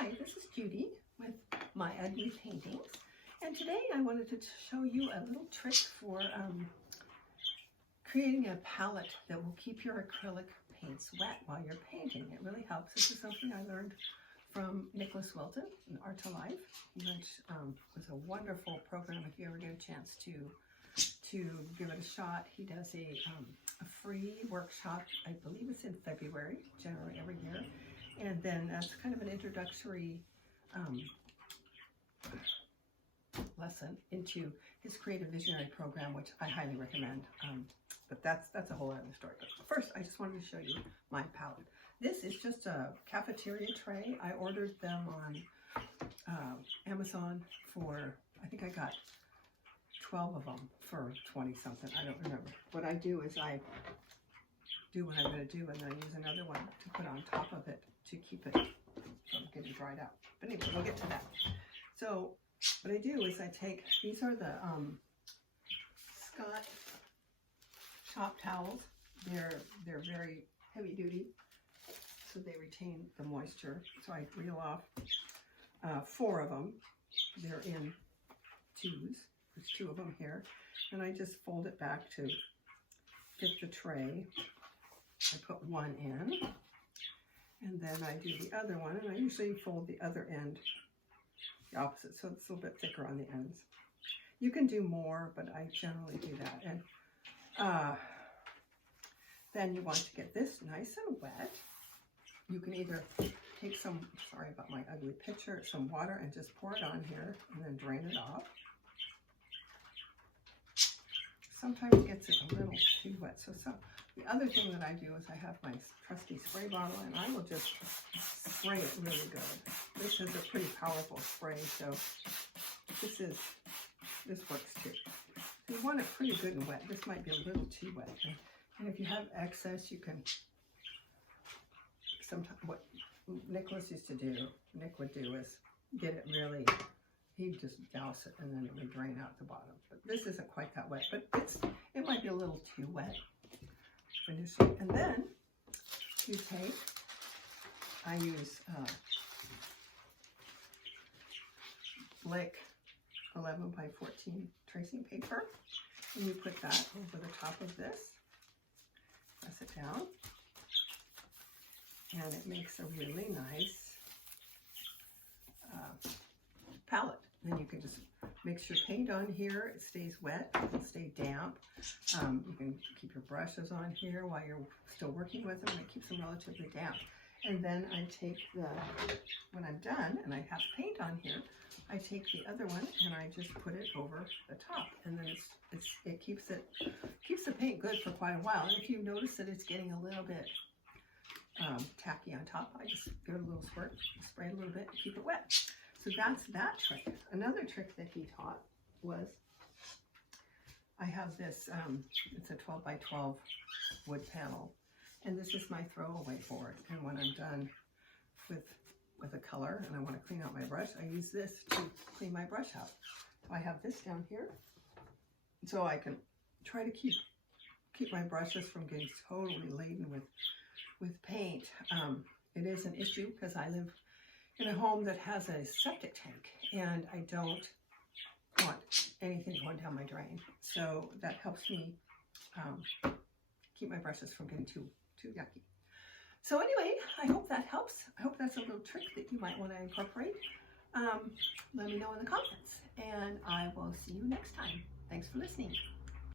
Hi, this is Judy with my ugly paintings, and today I wanted to show you a little trick for creating a palette that will keep your acrylic paints wet while you're painting. It really helps. This is something I learned from Nicholas Wilton in Art to Life, which was a wonderful program if you ever get a chance to give it a shot. He does a free workshop, I believe it's in February, generally every year. And then that's kind of an introductory lesson into his Creative Visionary program, which I highly recommend. But that's a whole other story. But first, I just wanted to show you my palette. This is just a Cafeteria tray. I ordered them on Amazon for, I think I got 12 of them for 20 something. I don't remember. What I do is I do what I'm going to do, and then I use another one to put on top of it to keep it from getting dried out. But anyway, we'll get to that. So what I do is I take, these are the Scott shop towels. They're very heavy duty, so they retain the moisture. So I reel off 4 of them. They're in twos. There's 2 of them here. And I just fold it back to fit the tray. I put one in, and then I do the other one, and I usually fold the other end the opposite, so it's a little bit thicker on the ends. You can do more, but I generally do that. And then you want to get this nice and wet. You can either take some, sorry about my ugly picture, some water and just pour it on here and then drain it off. Sometimes it gets it a little too wet. So the other thing that I do is I have my trusty spray bottle, and I will just spray it really good. This is a pretty powerful spray, so this works too. You want it pretty good and wet. This might be a little too wet. And if you have excess, you can, sometimes what Nicholas used to do, Nick would do is get it really, he'd just douse it and then it would drain out the bottom. But this isn't quite that wet, but it might be a little too wet initially. And then you take, I use Blick 11 by 14 tracing paper, and you put that over the top of this, press it down, and it makes a really nice palette. Then you can just mix your paint on here. It stays wet, it doesn't stay damp. You can keep your brushes on here while you're still working with them, and it keeps them relatively damp. And then I take when I'm done and I have paint on here, I take the other one and I just put it over the top, and then it keeps the paint good for quite a while. And if you notice that it's getting a little bit tacky on top, I just give it a little squirt, spray it a little bit, and keep it wet. So that's that trick. Another trick that he taught was, I have this, it's a 12 by 12 wood panel, and this is my throwaway board. And when I'm done with a color and I want to clean out my brush, I use this to clean my brush out. So I have this down here, so I can try to keep my brushes from getting totally laden with paint. It is an issue because I live in a home that has a septic tank, and I don't want anything going down my drain. So that helps me keep my brushes from getting too yucky. So anyway, I hope that helps. I hope that's a little trick that you might want to incorporate. Let me know in the comments, and I will see you next time. Thanks for listening.